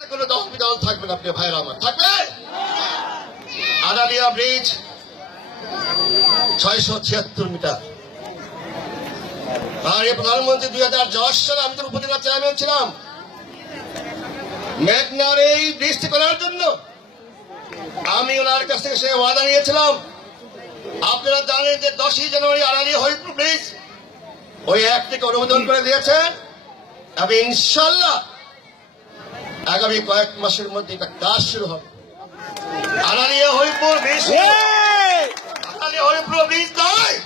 কোনো দল থাকবে না আপনি ভাইরা আমার। থাকবে? ব্রিজ, ছয়শো ছিয়াত্তর মিটার। আর এই প্রধানমন্ত্রী দুই হাজার দশ সালে আমি তো চেয়ারম্যান ছিলাম। মেঘনার এই বৃষ্টি করার জন্য আমি ওনার কাছ থেকে সে ওয়াদা নিয়েছিলাম। আপনারা জানেন যে দশই জানুয়ারি আড়ালি হরিপুর ব্রিজ ওই একটিকে অনুমোদন করে দিয়েছেন এবং ইনশাল্লাহ আগামী কয়েক মাসের মধ্যে এটা কাজ শুরু হবে। আড়ালিয়া হরিপুর ব্রিজ আড়ালিয়া হরিপুর ব্রিজ নয়।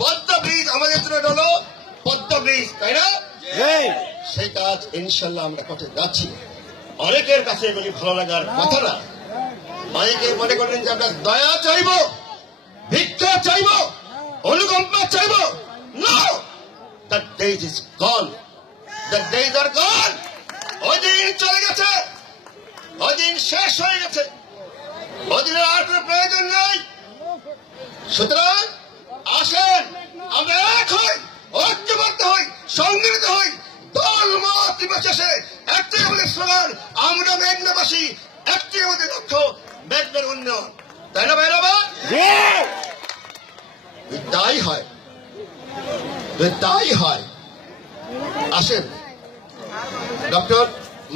পদ্মা ব্রিজ আমাদের জন্য হলো পদ্মা ব্রিজ তাই না? সেই কাজ ইনশাল্লাহ আমরা করতে যাচ্ছি। অনেকের কাছে এগুলি ভালো লাগার কথা না। অনেকে মনে করেন যে আমরা দয়া চাইব ভিক্ষা চাইব অনুকম্পা চাইব। No that days is gone that days are gone ওই চলে গেছে। ওই শেষ হয়ে গেছে। ওই দিনের আর কোনো প্রয়োজন নাই। সুতরাং আসেন, আমরা এক হই, ঐক্যবদ্ধ হই, সংগঠিত হই দল মত নির্বিশেষে একটাই আমাদের স্লোগান, আমরা মেঘনাবাসী, একটি আমাদের লক্ষ্য, মেঘনার উন্নয়ন। তাই না ভাইরা তাই হয়। তাই হয়। আসেন। ডক্টর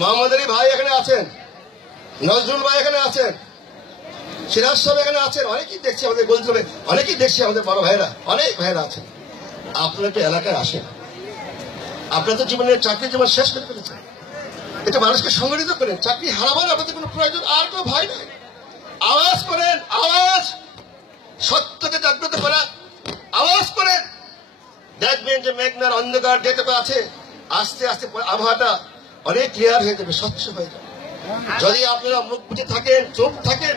মোহাম্মদ আলী ভাই এখানে আছেন, নজরুল ভাই এখানে আছেন, সিরাজ সাহেব এখানে আছেন, অনেকেই দেখছি আমাদের গোলজবে অনেকেই দেখছি আমাদের বড় ভাইরা অনেক ভাইরা আছেন। আপনারা একটু এলাকায় আসেন। আপনারা তো জীবনের চাকরি জীবন শেষ করে ফেলেছেন। এটা মানুষকে সংগঠিত করেন। চাকরি হারাবার আপনাদের কোনো প্রয়োজন, আর কোনো ভয় নাই। আওয়াজ করেন, আওয়াজ। সত্যকে জাগ্রত করা, আওয়াজ করেন। দেখবেন যে মেঘনার অন্ধকার যেতে আছে, আস্তে আস্তে আবহাওয়াটা অনেক ক্লিয়ার হয়ে যাবে, স্বচ্ছ হয়ে যাবে। যদি আপনারা মুখ বুঝে থাকেন চুপ থাকেন,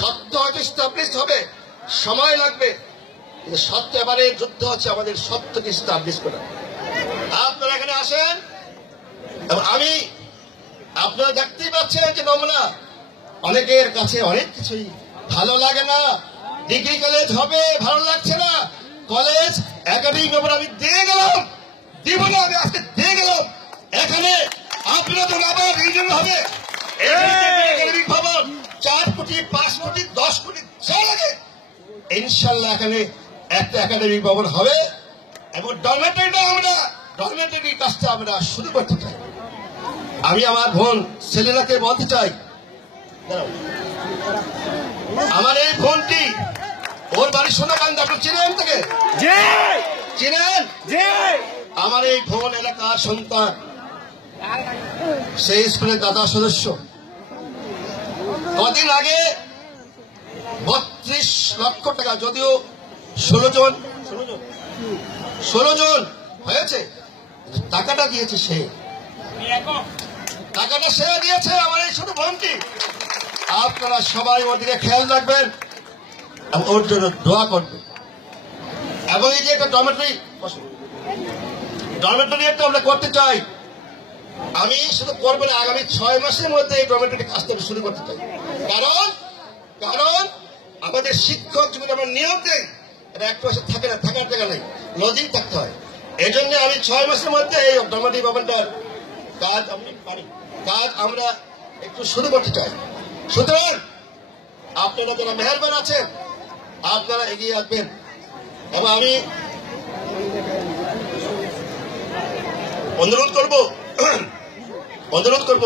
সত্য হয়তো স্টাবলিশ হবে, সময় লাগবে। সত্য এবারে যুদ্ধ হচ্ছে আমাদের সত্যকে স্টাবলিশ করা। আপনারা এখানে আসেন, এবং আমি, আপনারা দেখতেই পাচ্ছেন যে নমুনা অনেকের কাছে অনেক কিছুই ভালো লাগে না। ডিগ্রি কলেজ হবে, ভালো লাগছে না। কলেজ একাডেমিক ব্যাপার আমি দিয়ে গেলাম। দিব না আমি আজকে দিয়ে গেলাম। এখানে আপনারা তো আবার রিজন হবে। একাডেমিক ভবন চার কোটি পাঁচ কোটি দশ কোটি যা লাগে। ইনশাল্লাহ এখানে একটা একাডেমিক ভবন হবে এবং ডরমেটারিটা আমরা ডরমেটারির কাজটা আমরা শুরু করতে চাই। আমি আমার বোন ছেলেরাকে বলতে চাই আমার এই বোনটি ওর বাড়ি সোনাকান্ত আপনি চিনেন থেকে চিনেন? আমার এই ভবন এলাকার সন্তান। সেই স্কুলের দাদা সদস্য। কদিন আগে বত্রিশ লক্ষ টাকা, যদিও ষোলো জন ষোলো জন হয়েছে টাকাটা দিয়েছে সে। টাকাটা সে দিয়েছে, আমার এই ছোট বোনটি আপনারা সবাই ওর দিকে খেয়াল রাখবেন এবং ওর জন্য দোয়া করবেন। এবং এই যে একটা ডরমেটরি ডরমেটরি একটা আমরা করতে চাই। আমি শুধু করব না, আগামী ছয় মাসের মধ্যে এই ডরমেটরি কাজটা আমি শুরু করতে চাই। কারণ কারণ আমাদের শিক্ষক যদি আমরা নিয়োগ দেই এটা এক মাসে থাকে না, থাকার জায়গা নেই লজিং থাকতে হয়। এই জন্য আমি ছয় মাসের মধ্যে এই ডরমেটরি ভবনটার কাজ আমি পারি, কাজ আমরা একটু শুরু করতে চাই। সুতরাং, আপনারা যারা মেহরবান আছেন, আপনারা এগিয়ে আসবেন। এবং আমি অনুরোধ করব অনুরোধ করব,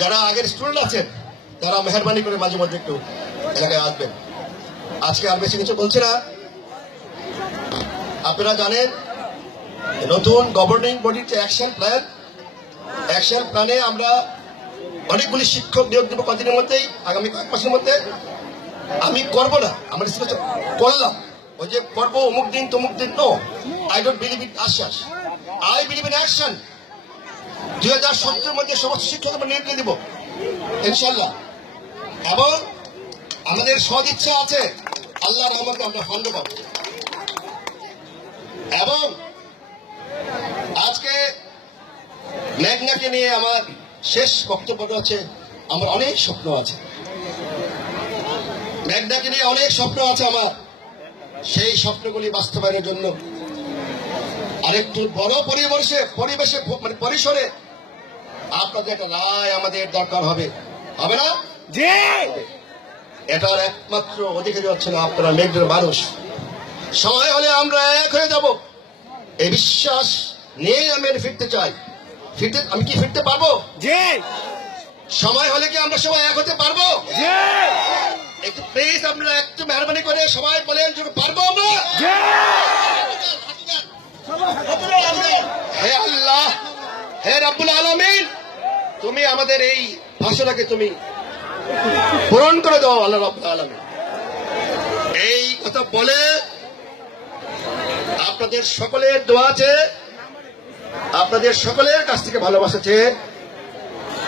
যারা আগের স্টুডেন্ট আছেন, তারা মেহরবানি করে মাঝে মধ্যে একটু এলাকায় আসবেন। আজকে আর বেশি কিছু বলছি না। আপনারা জানেন, নতুন গভর্নিং বডির যে অ্যাকশন প্ল্যান অ্যাকশন প্ল্যানে আমরা অনেকগুলি শিক্ষক নিয়োগ দেবো কদিনের মধ্যেই, আগামী কয়েক মাসের মধ্যে। আমি করব না, আমার ইচ্ছে করলাম। ওই যে করব, অমুক দিন তমুক দিন no I don't believe in আশ্বাস আই বিলিভ ইন অ্যাকশন দুই হাজার সতেরোর মধ্যে সমস্ত শিক্ষক আমরা নিয়োগ দিব ইনশাল্লাহ এবং আমাদের সদ ইচ্ছা আছে, আল্লাহ রহমতে আমরা ফান্ড পাবো। এবং আজকে মেঘনাকে নিয়ে আমার শেষ বক্তব্যটা হচ্ছে, আমার অনেক স্বপ্ন আছে। মেঘনাকে নিয়ে অনেক স্বপ্ন আছে আমার। সেই স্বপ্নগুলি বাস্তবায়নের জন্য আরেকটু বড় পরিবেশে পরিবেশে মানে পরিসরে আপনাদের একটা রায় আমাদের দরকার হবে। হবে না? জি! এটার একমাত্র অধিকারী হচ্ছে না আপনারা মেঘের মানুষ। সময় হলে আমরা এক হয়ে যাব। এই বিশ্বাস নিয়ে আমি ফিরতে চাই। ফিরতে আমি কি ফিরতে পারব? জি! সময় হলে কি আমরা সবাই এক হতে পারব? একটু প্লিজ আপনারা একটু মেহরবানি করে সবাই বলেন যে পারব আমরা? হে আল্লাহ! হে রাব্বুল আলামিন, তুমি আমাদের এই ভাষণটাকে তুমি পূরণ করে দাও আল্লাহ রাব্বুল আলামিন। এই কথা বলে আপনাদের সকলের দোয়া আছে, আপনাদের সকলের কাছ থেকে ভালোবাসা চেয়ে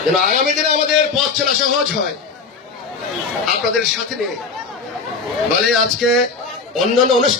যেন আগামী দিনে আমাদের পথ চলা সহজ হয়। আপনাদের সাথে নিয়ে বলে আজকে অন্যান্য অনুষ্ঠান